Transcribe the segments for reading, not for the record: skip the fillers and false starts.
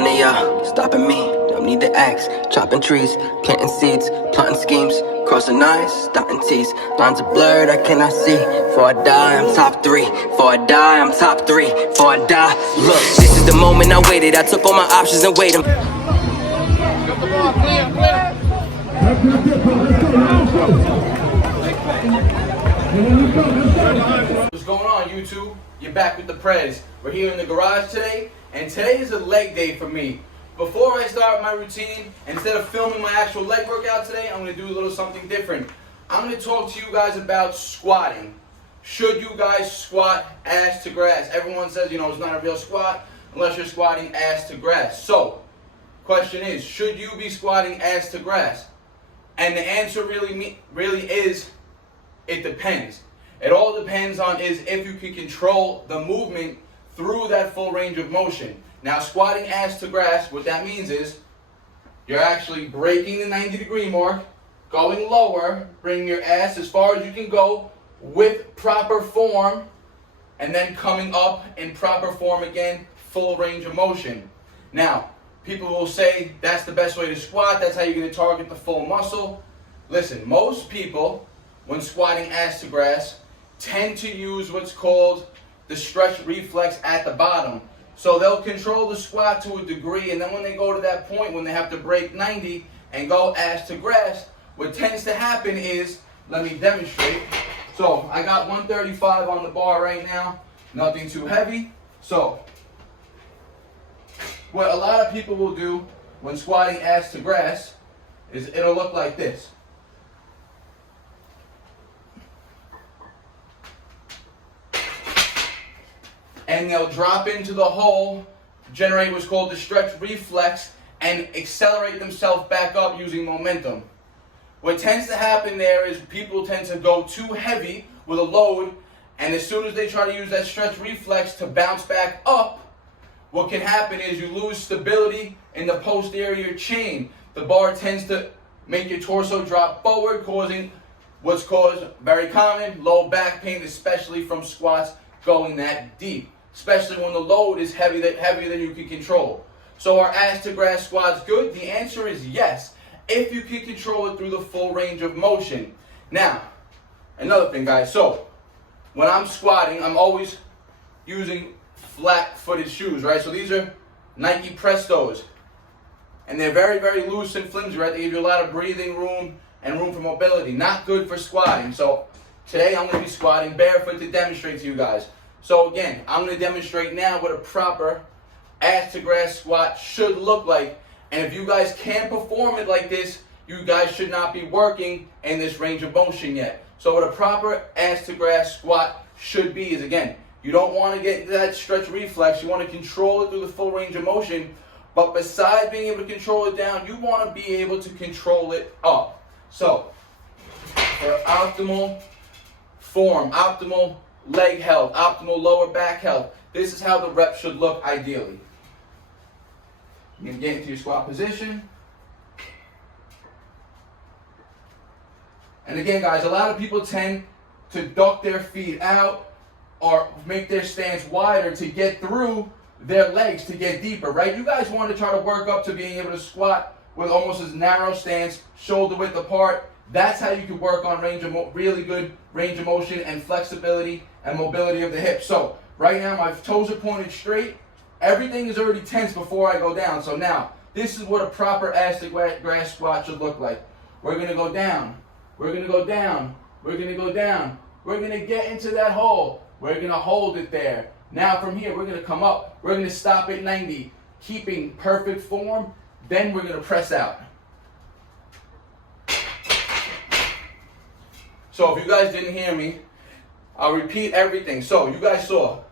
none of y'all stopping me, don't need the axe. Chopping trees, planting seeds, plotting schemes, crossing I's, dotting T's. Lines are blurred, I cannot see. Before I die, I'm top 3. Before I die, I'm top 3. Before I die, look, this is the moment I waited. I took all my options and weighed them. What's going on, YouTube? You're back with the Prez. We're here in the garage today, and today is a leg day for me. Before I start my routine, instead of filming my actual leg workout today, I'm going to do a little something different. I'm going to talk to you guys about squatting. Should you guys squat ass to grass? Everyone says, it's not a real squat unless you're squatting ass to grass. So, question is, should you be squatting ass to grass? And the answer really is, it depends. It all depends on if you can control the movement through that full range of motion. Now, squatting ass to grass, what that means is you're actually breaking the 90-degree mark, going lower, bringing your ass as far as you can go with proper form, and then coming up in proper form again, full range of motion. Now, people will say that's the best way to squat, that's how you're going to target the full muscle. Listen, most people, when squatting ass to grass, tend to use what's called the stretch reflex at the bottom. So they'll control the squat to a degree, and then when they go to that point when they have to break 90 and go ass to grass, what tends to happen is, let me demonstrate. So I got 135 on the bar right now, nothing too heavy. So what a lot of people will do when squatting ass to grass is it'll look like this. And they'll drop into the hole, generate what's called the stretch reflex, and accelerate themselves back up using momentum. What tends to happen there is people tend to go too heavy with a load, and as soon as they try to use that stretch reflex to bounce back up, what can happen is you lose stability in the posterior chain. The bar tends to make your torso drop forward, causing what's caused, very common, low back pain, especially from squats going that deep. Especially when the load is heavier than you can control. So are ass to grass squats good? The answer is yes, if you can control it through the full range of motion. Now, another thing, guys. So when I'm squatting, I'm always using flat-footed shoes, right? So these are Nike Prestos, and they're very, very loose and flimsy, right? They give you a lot of breathing room and room for mobility. Not good for squatting. So today I'm going to be squatting barefoot to demonstrate to you guys. So again, I'm going to demonstrate now what a proper ass to grass squat should look like. And if you guys can't perform it like this, you guys should not be working in this range of motion yet. So what a proper ass to grass squat should be is, again, you don't want to get that stretch reflex. You want to control it through the full range of motion. But besides being able to control it down, you want to be able to control it up. So for optimal form, optimal leg health, optimal lower back health, this is how the rep should look ideally. You can get into your squat position. And again, guys, a lot of people tend to duck their feet out or make their stance wider to get through their legs, to get deeper, right? You guys want to try to work up to being able to squat with almost as narrow stance, shoulder width apart. That's how you can work on really good range of motion and flexibility and mobility of the hips. So right now my toes are pointed straight. Everything is already tense before I go down. So now this is what a proper ass to grass squat should look like. We're going to go down. We're going to go down. We're going to go down. We're going to get into that hole. We're going to hold it there. Now from here we're going to come up. We're going to stop at 90, keeping perfect form. Then we're going to press out. So if you guys didn't hear me, I'll repeat everything. So you guys saw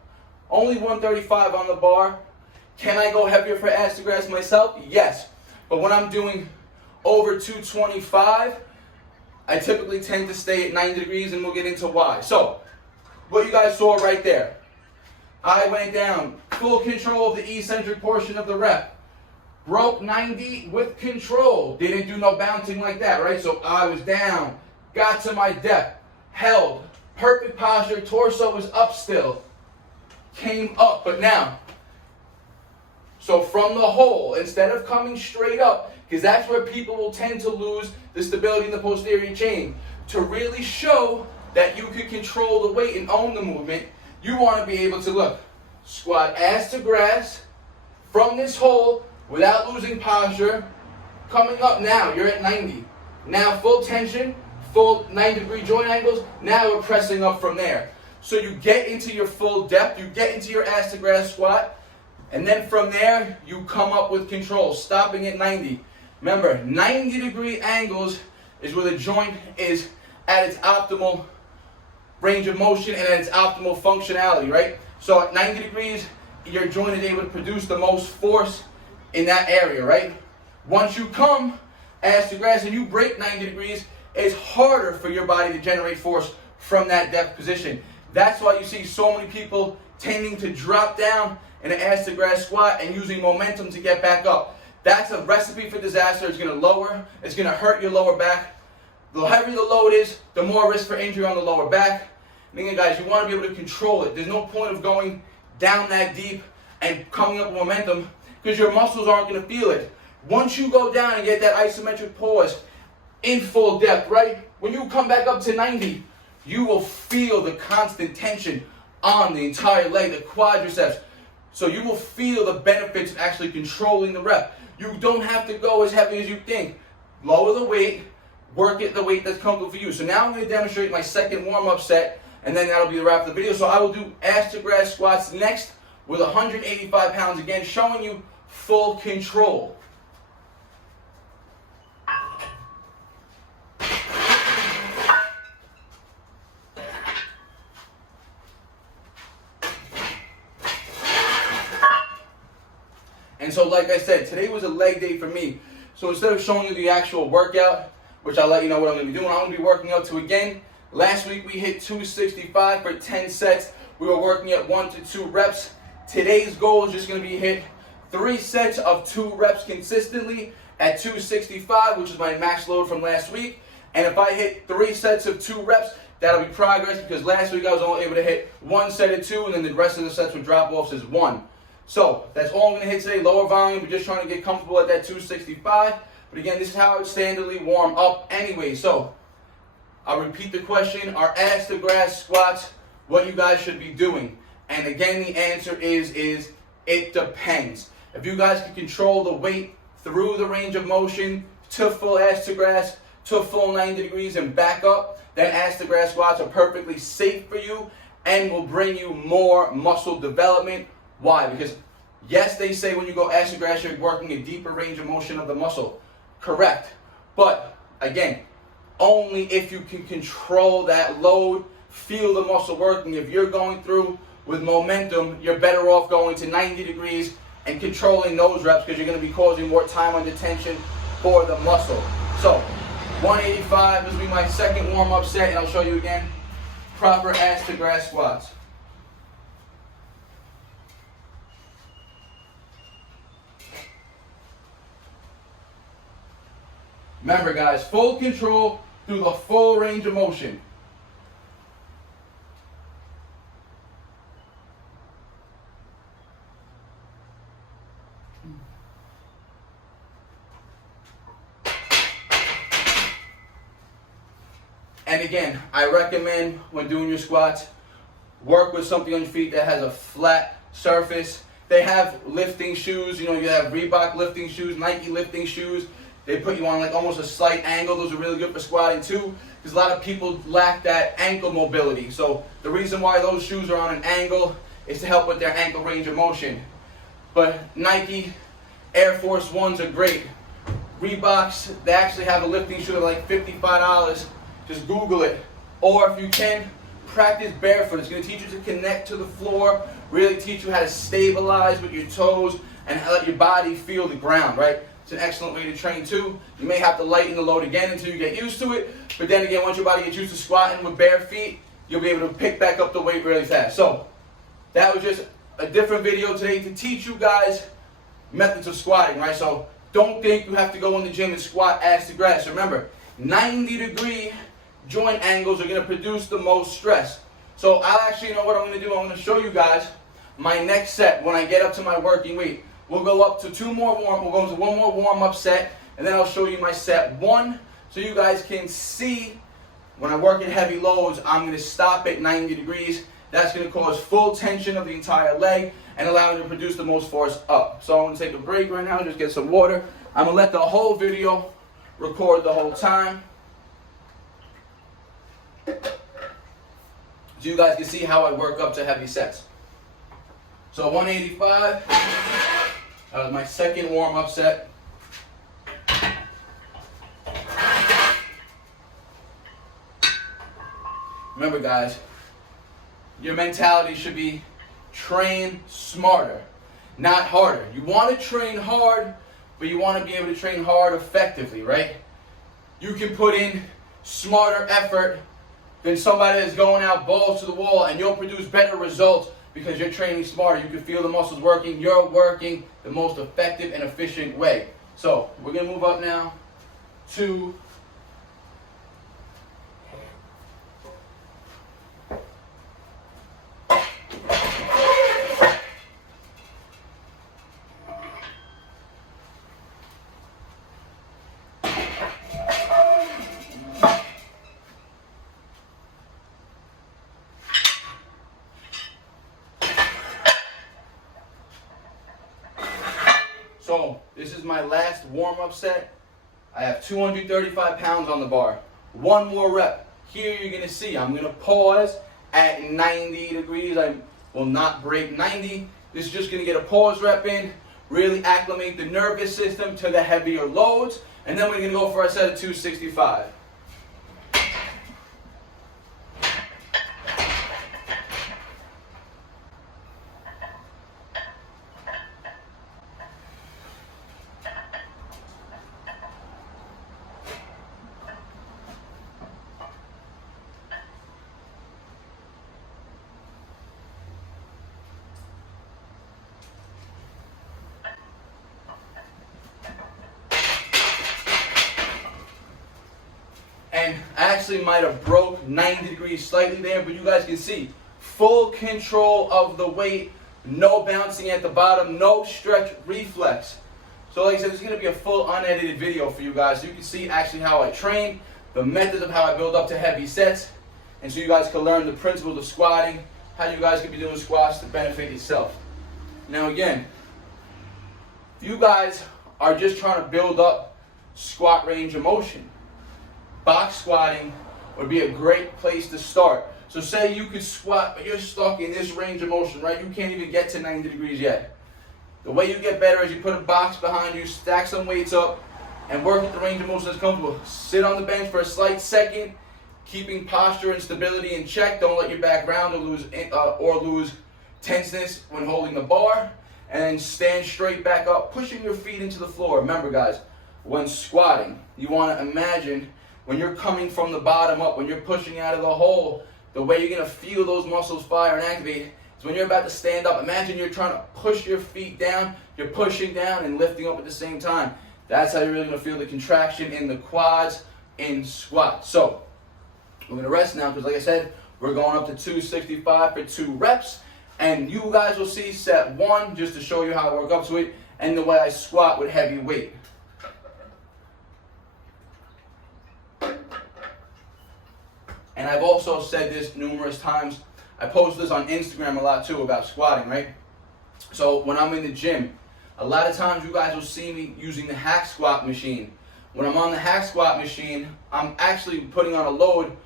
only 135 on the bar. Can I go heavier for ass to grass myself? Yes. But when I'm doing over 225, I typically tend to stay at 90 degrees, and we'll get into why. So what you guys saw right there, I went down, full control of the eccentric portion of the rep. Broke 90 with control. Didn't do no bouncing like that, right? So I was down. Got to my depth, held, perfect posture, torso was up still, came up, but now So from the hole, instead of coming straight up, because that's where people will tend to lose the stability in the posterior chain, to really show that you can control the weight and own the movement, you want to be able to, look, squat ass to grass from this hole without losing posture. Coming up now, you're at 90. Now full tension, full 90-degree joint angles. Now we're pressing up from there. So you get into your full depth, you get into your ass to grass squat, and then from there, you come up with control, stopping at 90. Remember, 90-degree angles is where the joint is at its optimal range of motion and at its optimal functionality, right? So at 90 degrees, your joint is able to produce the most force in that area, right? Once you come ass to grass and you break 90 degrees, it's harder for your body to generate force from that depth position. That's why you see so many people tending to drop down in an ass to grass squat and using momentum to get back up. That's a recipe for disaster. It's going to lower, it's going to hurt your lower back. The heavier the load is, the more risk for injury on the lower back. And again, guys, you want to be able to control it. There's no point of going down that deep and coming up with momentum because your muscles aren't going to feel it. Once you go down and get that isometric pause in full depth, right? When you come back up to 90, you will feel the constant tension on the entire leg, the quadriceps. So you will feel the benefits of actually controlling the rep. You don't have to go as heavy as you think. Lower the weight, work at the weight that's comfortable for you. So now I'm going to demonstrate my second warm-up set, and then that'll be the wrap of the video. So I will do ass to grass squats next with 185 pounds, again, showing you full control. And so like I said, today was a leg day for me. So instead of showing you the actual workout, which I'll let you know what I'm going to be doing, I'm going to be working out to, again, last week we hit 265 for 10 sets. We were working at 1 to 2 reps. Today's goal is just going to be hit 3 sets of 2 reps consistently at 265, which is my max load from last week. And if I hit 3 sets of 2 reps, that'll be progress, because last week I was only able to hit 1 set of 2, and then the rest of the sets would drop off as 1. So that's all I'm going to hit today, lower volume. We're just trying to get comfortable at that 265. But again, this is how I would standardly warm up anyway. So I'll repeat the question. Are ass to grass squats what you guys should be doing? And again, the answer is it depends. If you guys can control the weight through the range of motion to full ass to grass, to full 90 degrees and back up, then ass to grass squats are perfectly safe for you and will bring you more muscle development. Why? Because yes, they say when you go ass to grass, you're working a deeper range of motion of the muscle. Correct. But again, only if you can control that load, feel the muscle working. If you're going through with momentum, you're better off going to 90 degrees and controlling those reps, because you're going to be causing more time under tension for the muscle. So 185 is be my second warm-up set, and I'll show you again proper ass to grass squats. Remember, guys, full control through the full range of motion. And again, I recommend when doing your squats, work with something on your feet that has a flat surface. They have lifting shoes, you have Reebok lifting shoes, Nike lifting shoes. They put you on like almost a slight angle. Those are really good for squatting too, because a lot of people lack that ankle mobility. So the reason why those shoes are on an angle is to help with their ankle range of motion. But Nike Air Force Ones are great. Reeboks, they actually have a lifting shoe at like $55. Just Google it. Or if you can, practice barefoot. It's going to teach you to connect to the floor, really teach you how to stabilize with your toes and let your body feel the ground, right? It's an excellent way to train too. You may have to lighten the load again until you get used to it, but then again, once your body gets used to squatting with bare feet, you'll be able to pick back up the weight really fast. So that was just a different video today to teach you guys methods of squatting, right? So don't think you have to go in the gym and squat ass to grass. Remember, 90-degree joint angles are going to produce the most stress. So I'll actually, know what I'm going to do? I'm going to show you guys my next set when I get up to my working weight. We'll go up to we'll go to one more warm-up set, and then I'll show you my set 1, so you guys can see when I work at heavy loads, I'm going to stop at 90 degrees. That's going to cause full tension of the entire leg and allow me to produce the most force up. So I'm going to take a break right now, just get some water. I'm going to let the whole video record the whole time, so you guys can see how I work up to heavy sets. So 185, that was my second warm-up set. Remember guys, your mentality should be train smarter, not harder. You want to train hard, but you want to be able to train hard effectively, right? You can put in smarter effort than somebody that's going out balls to the wall, and you'll produce better results because you're training smarter. You can feel the muscles working. You're working the most effective and efficient way. So we're going to move up now to So this is my last warm-up set. I have 235 pounds on the bar. One more rep. Here you're gonna see I'm gonna pause at 90 degrees. I will not break 90. This is just gonna get a pause rep in, really acclimate the nervous system to the heavier loads, and then we're gonna go for our set of 265. And I actually might have broke 90 degrees slightly there, but you guys can see full control of the weight, no bouncing at the bottom, no stretch reflex. So like I said, this is going to be a full unedited video for you guys, so you can see actually how I train, the methods of how I build up to heavy sets, and so you guys can learn the principles of squatting, how you guys can be doing squats to benefit yourself. Now again, if you guys are just trying to build up squat range of motion, box squatting would be a great place to start. So say you could squat, but you're stuck in this range of motion, right? You can't even get to 90 degrees yet. The way you get better is you put a box behind you, stack some weights up, and work at the range of motion that's comfortable. Sit on the bench for a slight second, keeping posture and stability in check. Don't let your back round or lose tenseness when holding the bar. And then stand straight back up, pushing your feet into the floor. Remember guys, when squatting, you want to imagine when you're coming from the bottom up, when you're pushing out of the hole, the way you're going to feel those muscles fire and activate is when you're about to stand up. Imagine you're trying to push your feet down, you're pushing down and lifting up at the same time. That's how you're really going to feel the contraction in the quads in squat. So, we're going to rest now because like I said, we're going up to 265 for 2 reps. And you guys will see set 1 just to show you how I work up to it and the way I squat with heavy weight. And I've also said this numerous times. I post this on Instagram a lot too about squatting, right? So when I'm in the gym, a lot of times you guys will see me using the hack squat machine. When I'm on the hack squat machine, I'm actually putting on a load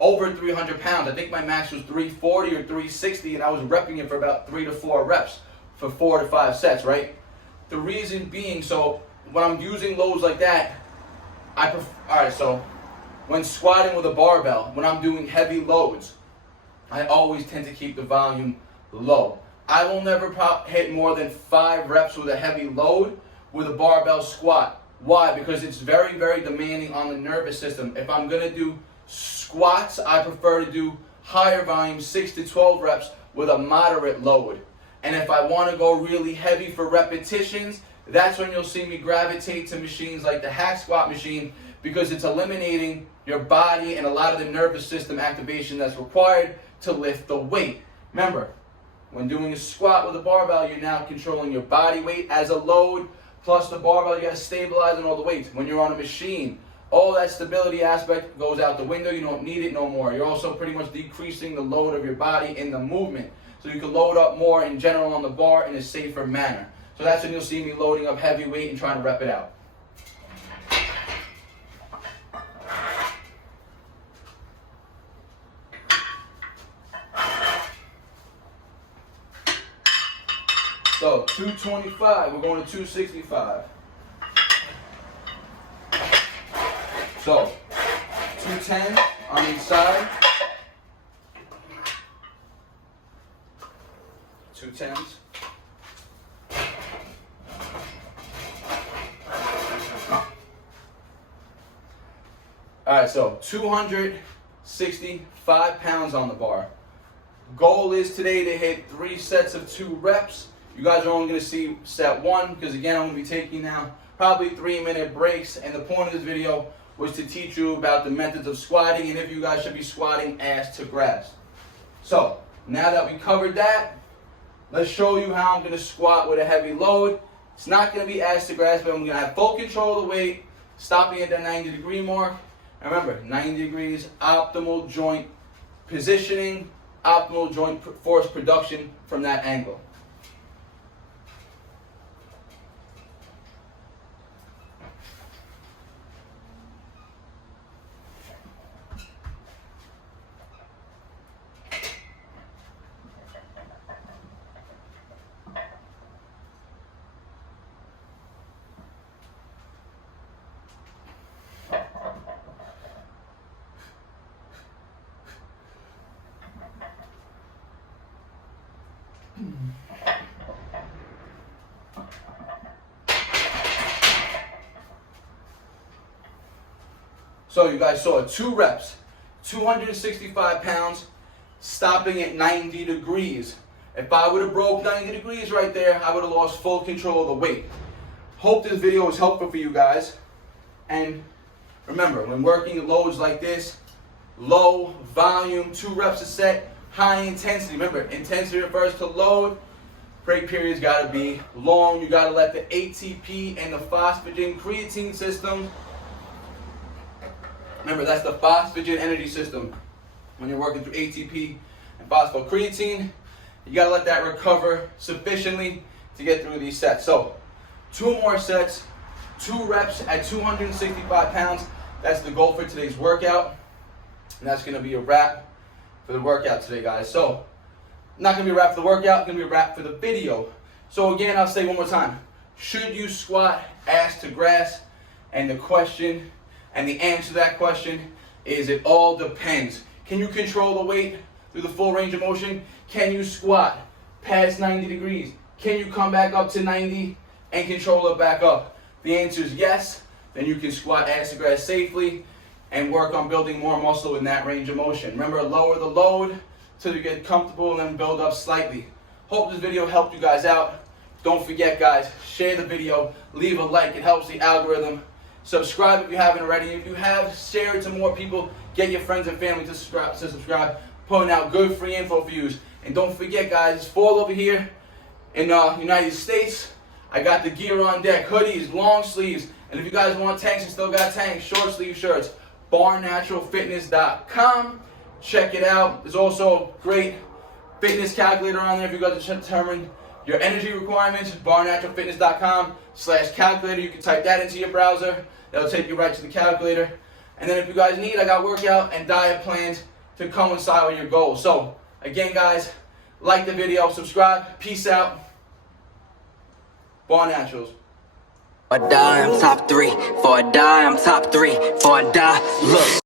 over 300 pounds. I think my max was 340 or 360, and I was repping it for about 3 to 4 reps for 4 to 5 sets, right? The reason being, so when I'm using loads like that, when squatting with a barbell, when I'm doing heavy loads, I always tend to keep the volume low. I will never hit more than 5 reps with a heavy load with a barbell squat. Why? Because it's very, very demanding on the nervous system. If I'm going to do squats, I prefer to do higher volume, 6 to 12 reps with a moderate load. And if I want to go really heavy for repetitions, that's when you'll see me gravitate to machines like the hack squat machine, because it's eliminating your body and a lot of the nervous system activation that's required to lift the weight. Remember, When doing a squat with a barbell, you're now controlling your body weight as a load, plus the barbell, you gotta stabilize on all the weights. When you're on a machine, all that stability aspect goes out the window. You don't need it no more. You're also pretty much decreasing the load of your body in the movement. So you can load up more in general on the bar in a safer manner. So that's when you'll see me loading up heavy weight and trying to rep it out. So 225, we're going to 265. So 210 on each side. 210s. All right, so 265 pounds on the bar. Goal is today to hit 3 sets of 2 reps. You guys are only going to see set 1 because again, I'm going to be taking now probably 3-minute breaks. And the point of this video was to teach you about the methods of squatting and if you guys should be squatting ass to grass. So now that we covered that, let's show you how I'm going to squat with a heavy load. It's not going to be ass to grass, but I'm going to have full control of the weight, stopping at the 90-degree mark. And remember, 90 degrees, optimal joint positioning, optimal joint force production from that angle. So you guys saw 2 reps, 265 pounds, stopping at 90 degrees. If I would have broke 90 degrees right there, I would have lost full control of the weight. Hope this video was helpful for you guys. And remember, when working loads like this, low volume, 2 reps a set, high intensity. Remember, intensity refers to load. Break period's gotta be long. You gotta let the ATP and the phosphagen creatine system. Remember, that's the phosphagen energy system. When you're working through ATP and phosphocreatine, you gotta let that recover sufficiently to get through these sets. So, 2 more sets, 2 reps at 265 pounds. That's the goal for today's workout. And that's gonna be a wrap for the workout today, guys. So, not gonna be a wrap for the workout, it's gonna be a wrap for the video. So again, I'll say one more time. Should you squat ass to grass? And the question and the answer to that question is it all depends. Can you control the weight through the full range of motion? Can you squat past 90 degrees? Can you come back up to 90 and control it back up? The answer is yes. Then you can squat ass to grass safely and work on building more muscle in that range of motion. Remember, lower the load till you get comfortable and then build up slightly. Hope this video helped you guys out. Don't forget, guys, share the video, leave a like, it helps the algorithm. Subscribe if you haven't already. If you have, share it to more people. Get your friends and family to subscribe. Putting out good free info for you. And don't forget, guys, it's fall over here in the United States. I got the gear on deck, hoodies, long sleeves. And if you guys want tanks, I still got tanks, short sleeve shirts. BARNATURALFitness.com. Check it out. There's also a great fitness calculator on there if you guys to determine your energy requirements. BARNATURALFitness.com/calculator. You can type that into your browser. That'll take you right to the calculator. And then if you guys need, I got workout and diet plans to coincide with your goals. So again, guys, like the video, subscribe. Peace out. BARNATURALS. For a die, I'm top 3. For a die, I'm top 3. For a die, look.